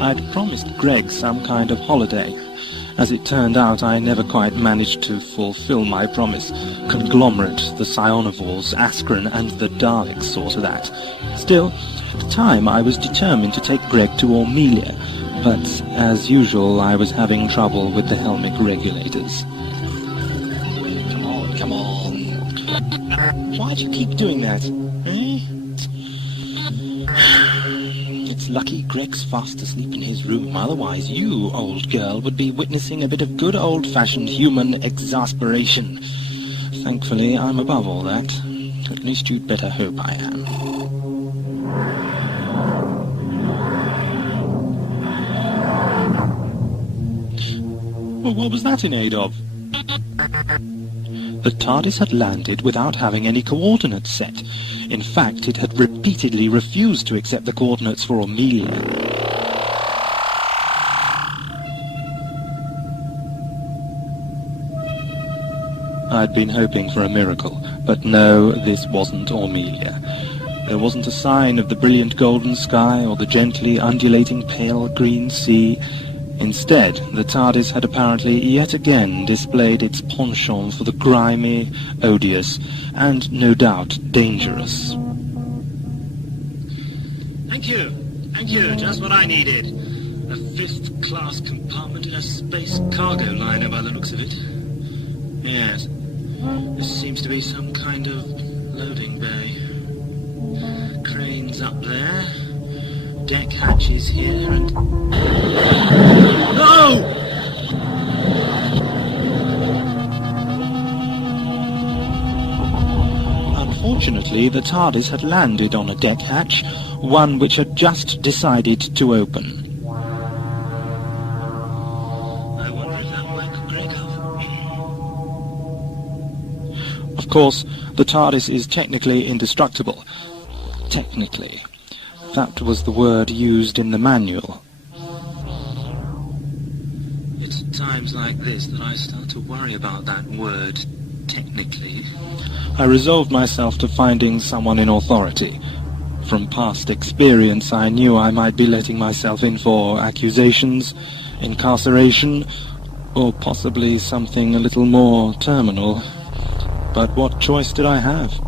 I'd promised Greg some kind of holiday. As it turned out, I never quite managed to fulfill my promise. Conglomerate, the Psionovores, Askren, and the Daleks saw to that. Still, at the time I was determined to take Greg to Ormelia, but as usual I was having trouble with the Helmic regulators. Come on. Why do you keep doing that, eh? It's lucky Greg's fast asleep in his room, otherwise you, old girl, would be witnessing a bit of good old-fashioned human exasperation. Thankfully, I'm above all that. At least you'd better hope I am. Well, what was that in aid of? The TARDIS had landed without having any coordinates set. In fact, it had repeatedly refused to accept the coordinates for Ormelia. I'd been hoping for a miracle, but no, this wasn't Ormelia. There wasn't a sign of the brilliant golden sky or the gently undulating pale green sea. Instead, the TARDIS had apparently yet again displayed its penchant for the grimy, odious, and no doubt dangerous. Thank you, just what I needed. A fifth-class compartment in a space cargo liner by the looks of it. Yes, this seems to be some kind of loading bay. Cranes up there, deck hatches here, and... No! Unfortunately, the TARDIS had landed on a deck hatch, one which had just decided to open. I wonder if that woke Greg up. Of course, the TARDIS is technically indestructible. Technically. That was the word used in the manual. It's at times like this that I start to worry about that word, technically. I resolved myself to finding someone in authority. From past experience, I knew I might be letting myself in for accusations, incarceration, or possibly something a little more terminal. But what choice did I have?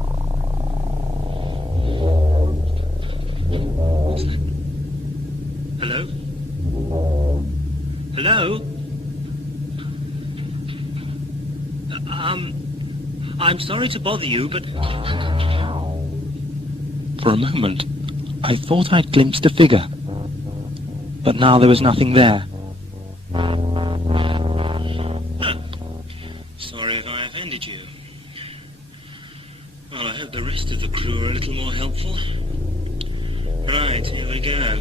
Hello? Hello? I'm sorry to bother you, but... For a moment, I thought I'd glimpsed a figure. But now there was nothing there. Sorry if I offended you. Well, I hope the rest of the crew are a little more helpful. Right, here we go.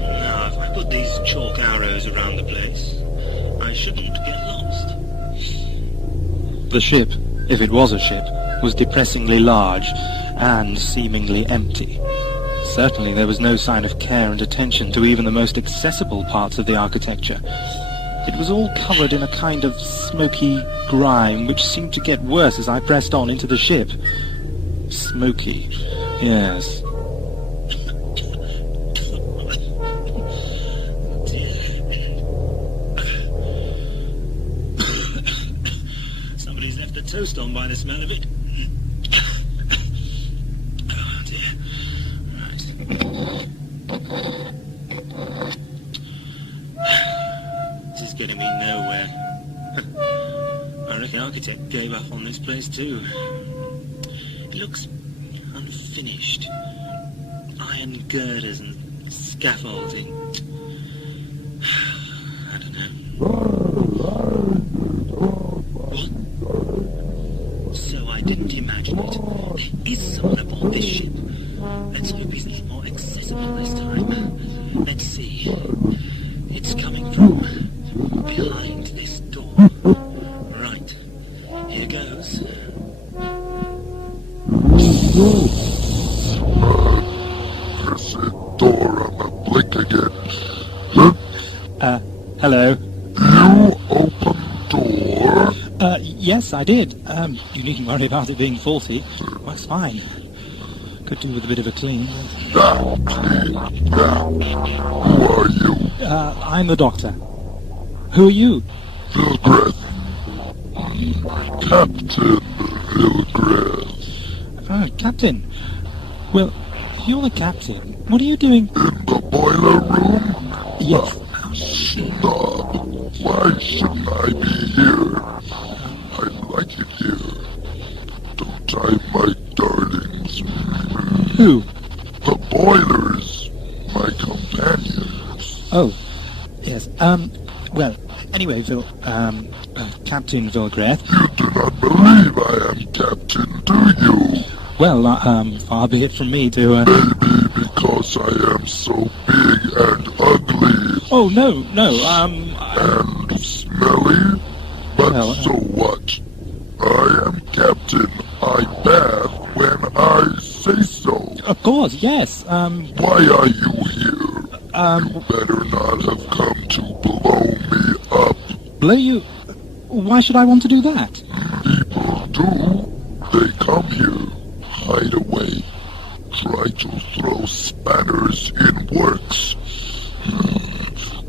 Now, if I put these chalk arrows around the place, I shouldn't get lost. The ship, if it was a ship, was depressingly large and seemingly empty. Certainly there was no sign of care and attention to even the most accessible parts of the architecture. It was all covered in a kind of smoky grime, which seemed to get worse as I pressed on into the ship. Smoky, yes. Somebody's left the toast on by the smell of it. Oh dear. Right. This is getting me nowhere. I reckon architect gave up on this place too. It looks unfinished. Iron girders and scaffolding. I don't know. What? So I didn't imagine it. There is someone aboard this ship. Let's hope he's a little more accessible this time. Let's see. It's coming from behind this door. Right. Here goes. Press the door and the blink again. Hello. You open door. Yes, I did. You needn't worry about it being faulty. Works fine. Could do with a bit of a clean. Who are you? I'm the doctor. Who are you? Vilgreth. Captain Vilgreth. Captain. Well, you're the captain. What are you doing? In the boiler room? Yes. Stop. Why shouldn't I be here? I like it here. Don't I, my darlings? Who? The boilers. My companions. Oh, yes. Well, anyway, Captain Vilgreth. You do not believe I am captain, do you? Well, far be it from me to, Maybe because I am so big and ugly Oh, no, and smelly. But Well, so what? I am captain. I bath when I say so. Of course, yes, Why are you here? You better not have come to blow me up. blow you... Why should I want to do that? People do. They come here, hide away, try to throw spanners in works.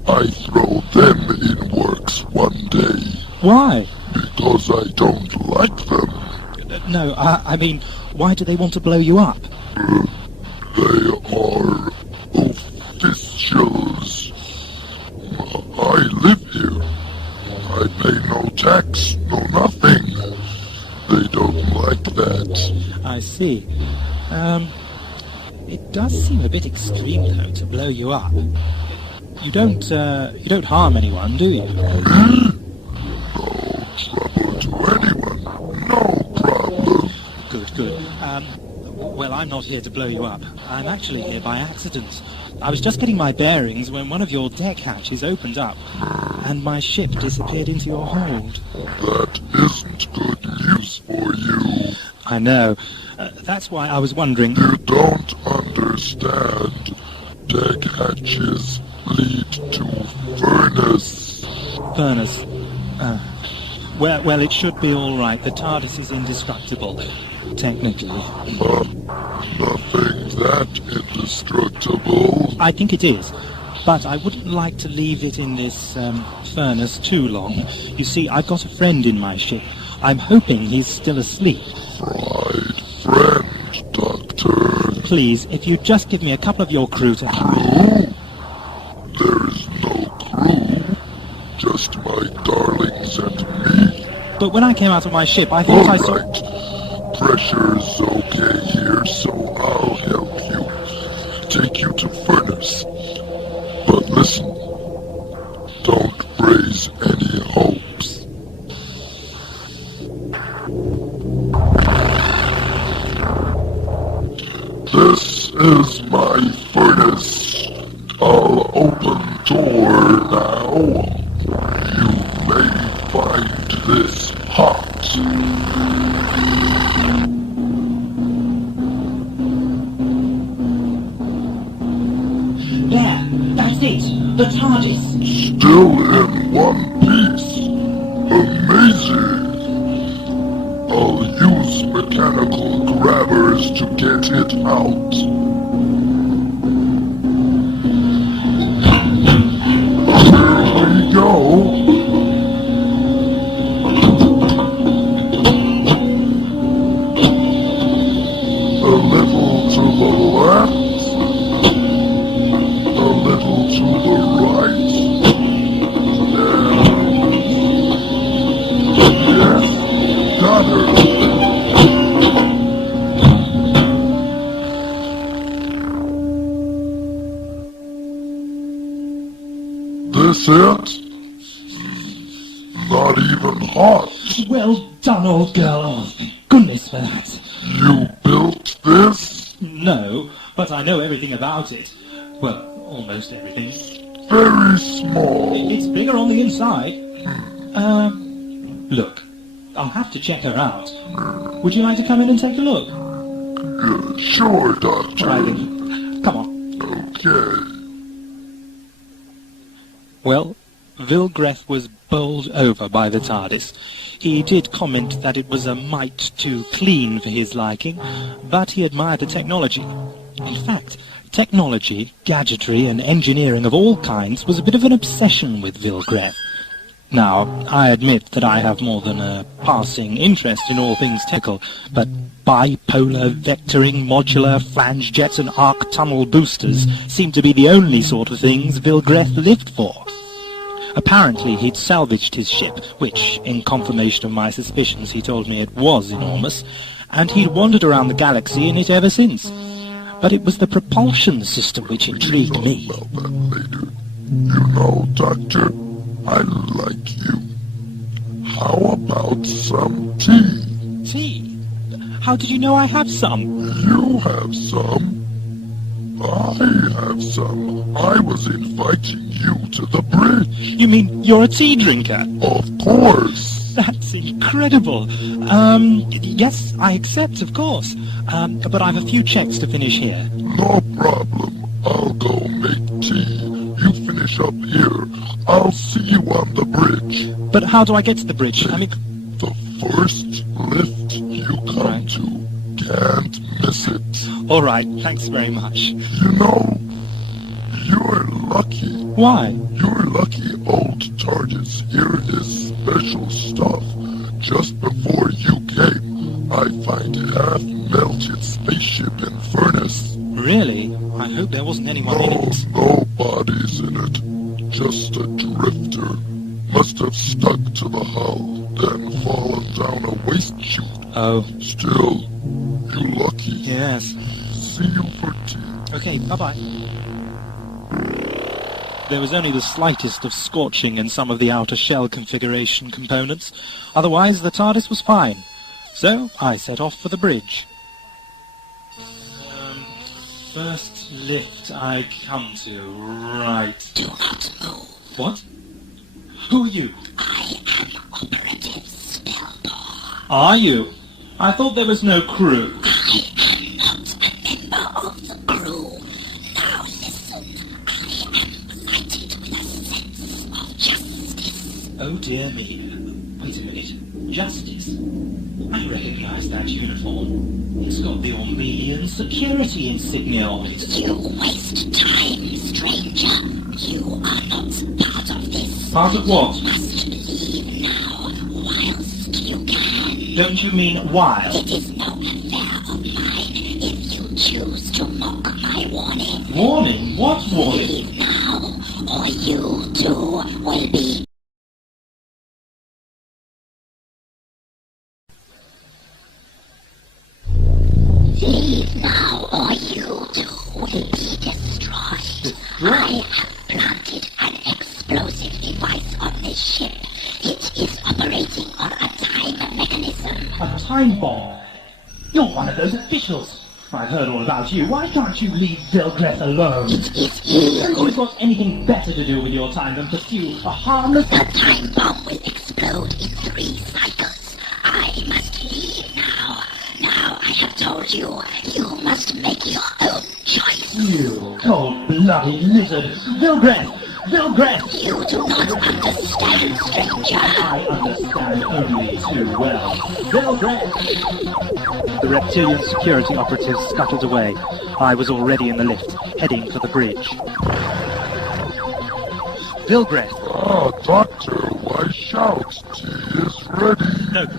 I throw them in works one day Why? because I don't like them. No, I mean, why do they want to blow you up? They are officials. I live here. I pay no tax, no nothing. They don't like that. I see. It does seem a bit extreme, though, to blow you up. You don't harm anyone, do you? No trouble to anyone. No problem. Good. Well, I'm not here to blow you up. I'm actually here by accident. I was just getting my bearings when one of your deck hatches opened up, and my ship disappeared into your hold. That isn't good news for you. I know. That's why I was wondering... You don't understand. Deck hatches lead to furnace. Furnace. Well, it should be all right. The TARDIS is indestructible, technically. Nothing that indestructible. I think it is, but I wouldn't like to leave it in this furnace too long. You see, I've got a friend in my ship. I'm hoping he's still asleep. Fried friend, Doctor. Please, if you just give me a couple of your crew to... Crew? There is no crew. Just my darlings and me. But when I came out of my ship, I thought I saw... All right. Pressure's okay here, so I'll help you. Take you to furnace. But listen, don't raise any hopes. This is my furnace. I'll open door now. You may find this hot. There, that's it. The TARDIS. Still in one piece. Amazing. I'll use mechanical grabbers to get it out. Here we go. A little to the left. A little to the right. Yes, got her. This it? Not even hot. Well done, old girl. Oh, thank goodness for that. You built this? No, but I know everything about it. Well, almost everything. Very small. It's bigger on the inside. Look, I'll have to check her out. Would you like to come in and take a look? Sure, Doctor. Right then. Come on. Okay. Well, Vilgreth was bowled over by the TARDIS. He did comment that it was a mite too clean for his liking, but he admired the technology. In fact, technology, gadgetry and engineering of all kinds was a bit of an obsession with Vilgreth. Now, I admit that I have more than a passing interest in all things technical, but bipolar, vectoring, modular, flange jets and arc tunnel boosters seem to be the only sort of things Vilgreth lived for. Apparently he'd salvaged his ship, which, in confirmation of my suspicions, he told me it was enormous, and he'd wandered around the galaxy in it ever since. But it was the propulsion system which intrigued me. About that later. You know, Doctor, I like you. How about some tea? Tea? How did you know I have some? You have some. I have some. I was inviting you to the bridge. You mean you're a tea drinker? Of course. That's incredible. Yes, I accept, of course. But I've a few checks to finish here. No problem. I'll go make tea. You finish up here. I'll see you on the bridge. But how do I get to the bridge? I mean... The first lift you come to. Can't miss it. All right, thanks very much. You know, you're lucky. Why? You're lucky old TARDIS. Here is special stuff. Just before you came, I find half-melted spaceship in furnace. Really? I hope there wasn't anyone in it. No bodies in it. Just a drifter. Must have stuck to the hull, then fallen down a waste chute. Oh. Still, you lucky. Yes. See you for tea. Okay, bye-bye. There was only the slightest of scorching in some of the outer shell configuration components. Otherwise, the TARDIS was fine. So, I set off for the bridge. First lift I come to, right. Do not move. What? Who are you? I am Operative Spelldor. Are you? I thought there was no crew. I am not a member of the crew. Now listen, I am fighting with a sense of justice. Oh dear me. Wait a minute. Justice? I recognize that uniform. It's got the Ormelian security insignia on it. You waste time, stranger. You are not part of this. Part of what? You must leave now, whilst you can. Don't you mean while? It is no affair of mine if you choose to mock my warning. Warning? What warning? Leave now, or you too will be... Leave now, or you too will be destroyed. I have planted an explosive device on this ship. It is operating on a time mechanism. A time bomb? You're one of those officials. I've heard all about you. Why can't you leave Vilgreth alone? It is he Have who... you got anything better to do with your time than pursue a harmless... The time bomb will explode in 3 cycles. I must leave now. Now I have told you, you must make your own choice. You cold-blooded lizard! Vilgreth! Vilgreth! You do not understand, stranger. I understand only too well. Vilgreth! The reptilian security operative scuttled away. I was already in the lift, heading for the bridge. Vilgreth! Ah, Doctor, why shout? Tea is ready.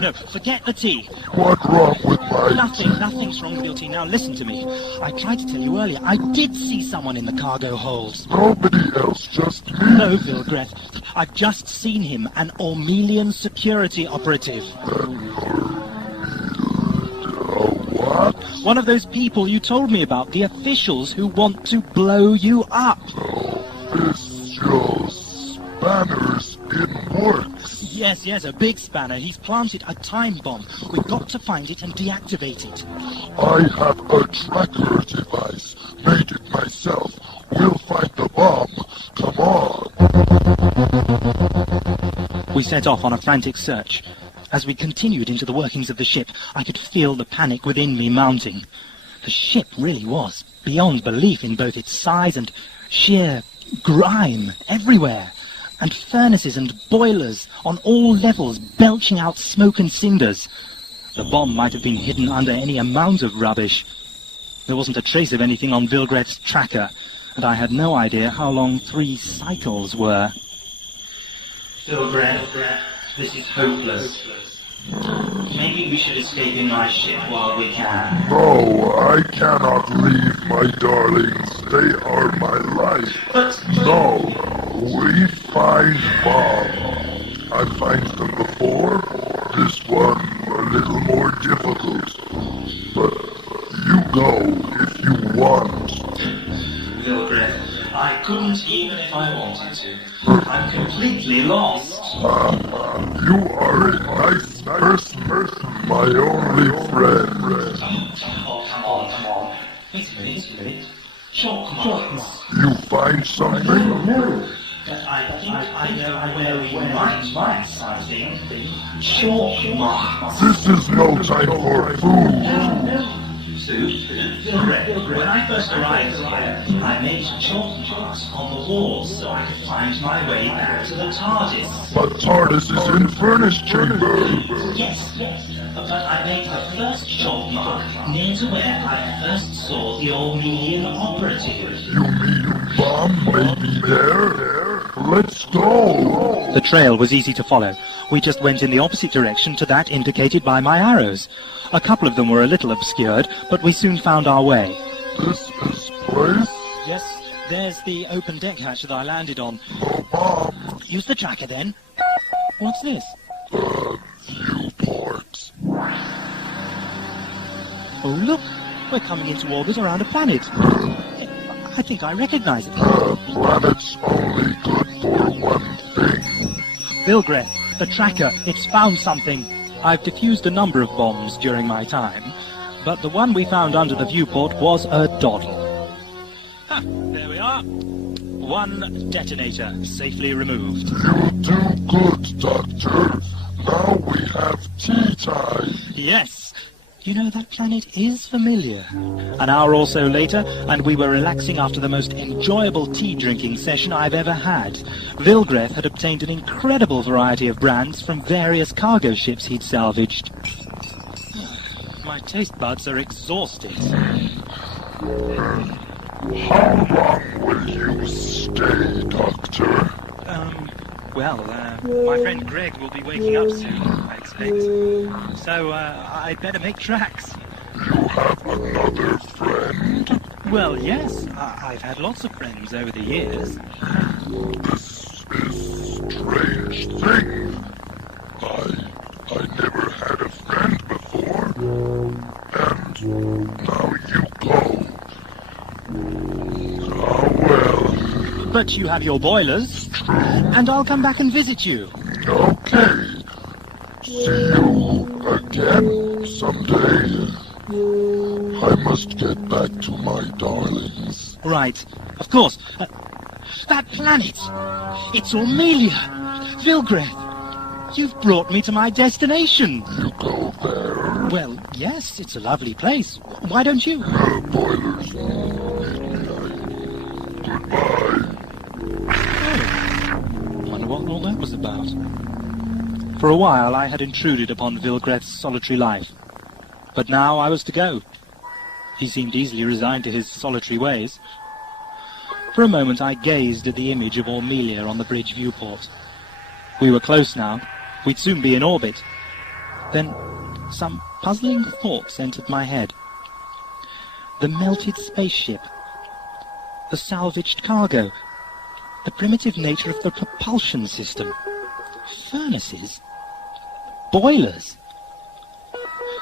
No, forget the tea. What's wrong with my Nothing's wrong with your tea. Now listen to me. I tried to tell you earlier, I did see someone in the cargo holds. Nobody else, just me. No, Vilgreth. I've just seen him, an Ormelian security operative. What? One of those people you told me about, the officials who want to blow you up. Official spanners in works. Yes, a big spanner. He's planted a time bomb. We've got to find it and deactivate it. I have a tracker device. Made it myself. We'll find the bomb. Come on. We set off on a frantic search. As we continued into the workings of the ship, I could feel the panic within me mounting. The ship really was beyond belief in both its size and sheer grime everywhere. And furnaces and boilers on all levels, belching out smoke and cinders. The bomb might have been hidden under any amount of rubbish. There wasn't a trace of anything on Vilgreth's tracker, and I had no idea how long 3 cycles were. Vilgreth, this is hopeless. Maybe we should escape in my ship while we can. No, I cannot leave my darlings. They are my life. No, we find bombs. I find them before. This one a little more difficult. But you go if you want. Vilgreth, I couldn't even if I wanted to. I'm completely lost. You are a nice person, my only friend. Oh, come on. Wait a minute. Chalk marks. You find something? No. But I think I know where we might find something. Chalk marks. This is no time for food. No. Vilgreth, when I first arrived here, I made chalk marks on the walls so I could find my way back to the TARDIS. But TARDIS is in furnace chamber. Yes. But I made the first chalk mark near to where I first saw the Ormelian operative. You mean bomb may be there? Let's go. The trail was easy to follow. We just went in the opposite direction to that indicated by my arrows. A couple of them were a little obscured, but we soon found our way. This is place? Yes, there's the open deck hatch that I landed on. No bomb. Use the tracker then. What's this? Viewport. Oh, look! We're coming into orbit around a planet. I think I recognize it. Planet's only good for one thing. Vilgreth, the tracker, it's found something. I've defused a number of bombs during my time, but the one we found under the viewport was a doddle. Ah, there we are. One detonator safely removed. You do good, Doctor. Now we have tea time. Yes. You know, that planet is familiar. An hour or so later, and we were relaxing after the most enjoyable tea-drinking session I've ever had. Vilgreth had obtained an incredible variety of brands from various cargo ships he'd salvaged. My taste buds are exhausted. How long will you stay, Doctor? My friend Greg will be waking up soon, I expect. So, I'd better make tracks. You have another friend? Well, yes. I've had lots of friends over the years. This is a strange thing. I never had a friend before. And now you go. Ah, well. But you have your boilers, and I'll come back and visit you. Okay. See you again someday. I must get back to my darlings. Right, of course. That planet! It's Ormelia! Vilgreth! You've brought me to my destination! You go there. Well, yes, it's a lovely place. Why don't you? Boilers. Goodbye. Wonder what all that was about. For a while I had intruded upon Vilgreth's solitary life, but now I was to go. He seemed easily resigned to his solitary ways. For a moment I gazed at the image of Ormelia on the bridge viewport. We were close now. We'd soon be in orbit. Then some puzzling thoughts entered my head. The melted spaceship, the salvaged cargo, the primitive nature of the propulsion system, furnaces, boilers,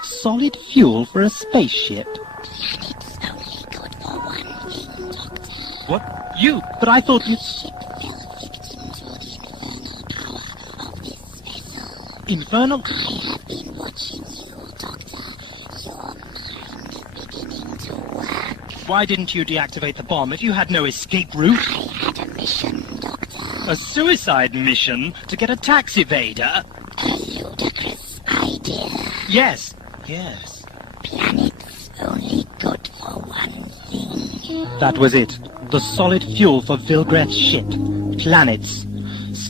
solid fuel for a spaceship. Planet's only good for one thing, Doctor. What? You? But I thought you'd... Ship fell victim to the infernal power of this vessel. Infernal? I have been watching you, Doctor. Your mind is beginning to work. Why didn't you deactivate the bomb if you had no escape route? I had a mission, Doctor. A suicide mission to get a tax evader? A ludicrous idea. Yes. Planet's only good for one thing. That was it. The solid fuel for Vilgreth's ship. Planets.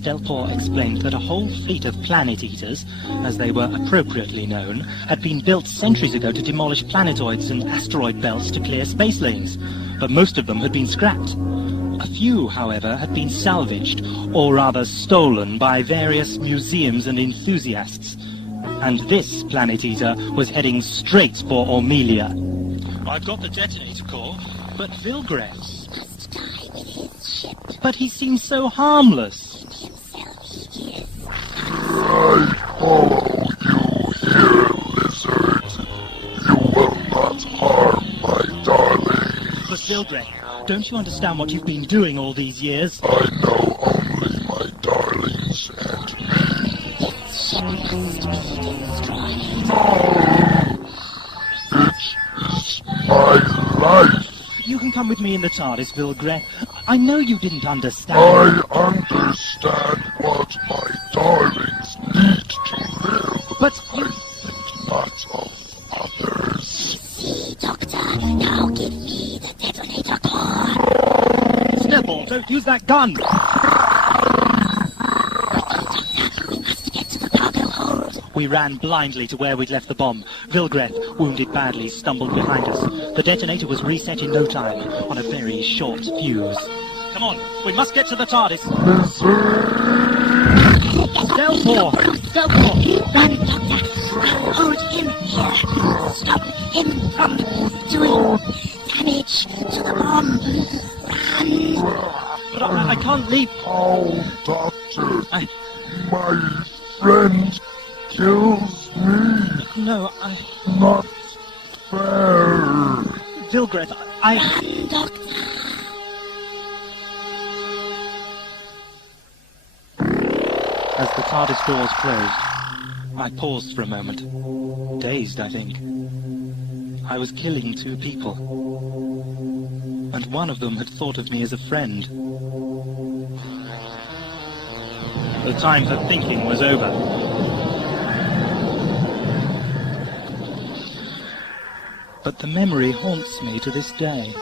Stelpor explained that a whole fleet of planet eaters, as they were appropriately known, had been built centuries ago to demolish planetoids and asteroid belts to clear space lanes, but most of them had been scrapped. A few, however, had been salvaged, or rather stolen, by various museums and enthusiasts. And this planet eater was heading straight for Ormelia. I've got the detonator core, but Vilgreth... Must die with his ship. But he seems so harmless. Himself he is. I follow you here, lizard. You will not harm my darlings. But Vilgreth, don't you understand what you've been doing all these years? I know only my darlings and me. His ship must be destroyed. No! It is my life. You can come with me in the TARDIS, Vilgreth. I know you didn't understand. I understand what my darlings need to live. But you... I think not of others. See, Doctor, now give me the detonator core. Stelpor, don't use that gun! We must get to the cargo hold. We ran blindly to where we'd left the bomb. Vilgreth, wounded badly, stumbled behind us. The detonator was reset in no time, on a very short fuse. Come on, we must get to the TARDIS. Stelpor! Stelpor! Run, Doctor. Hold him here. Stop him from doing damage to the bomb. Run. But I can't leave. Oh, Doctor, I... my friend kills me. No, Not fair. Vilgreth, I... Run, Doctor. As the TARDIS doors closed, I paused for a moment. Dazed, I think. I was killing two people. And one of them had thought of me as a friend. The time for thinking was over. But the memory haunts me to this day.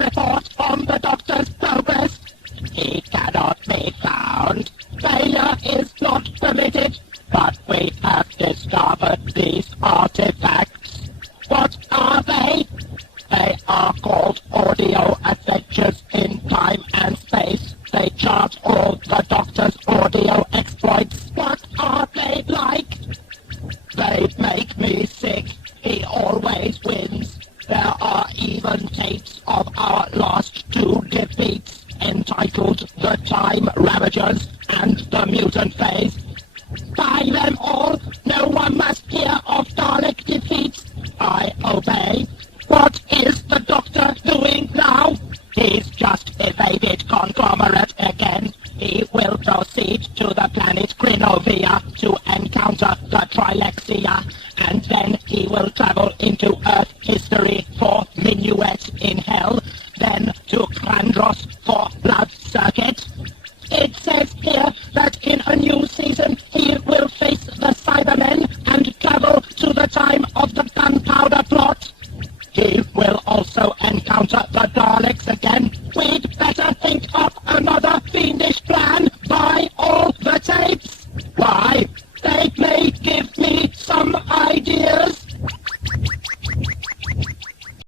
Report from the doctor's progress. He cannot be found. Failure is not permitted, but we have discovered these artifacts. What are they? They are called audio adventures in time and space. They chart all the doctor's audio exploits. What are they like? They make me sick. He always wins. There are even tapes of our last two defeats, entitled The Time Ravagers and The Mutant Phase. Buy them all. No one must hear of Dalek defeats. I obey. What is the Doctor doing now? He's just evaded Conglomerate again. He will proceed to the planet Grinovia to encounter the Trilexia, and then he will travel into Earth history for Minuet in Hell, then to Krandros for Blood Circuit.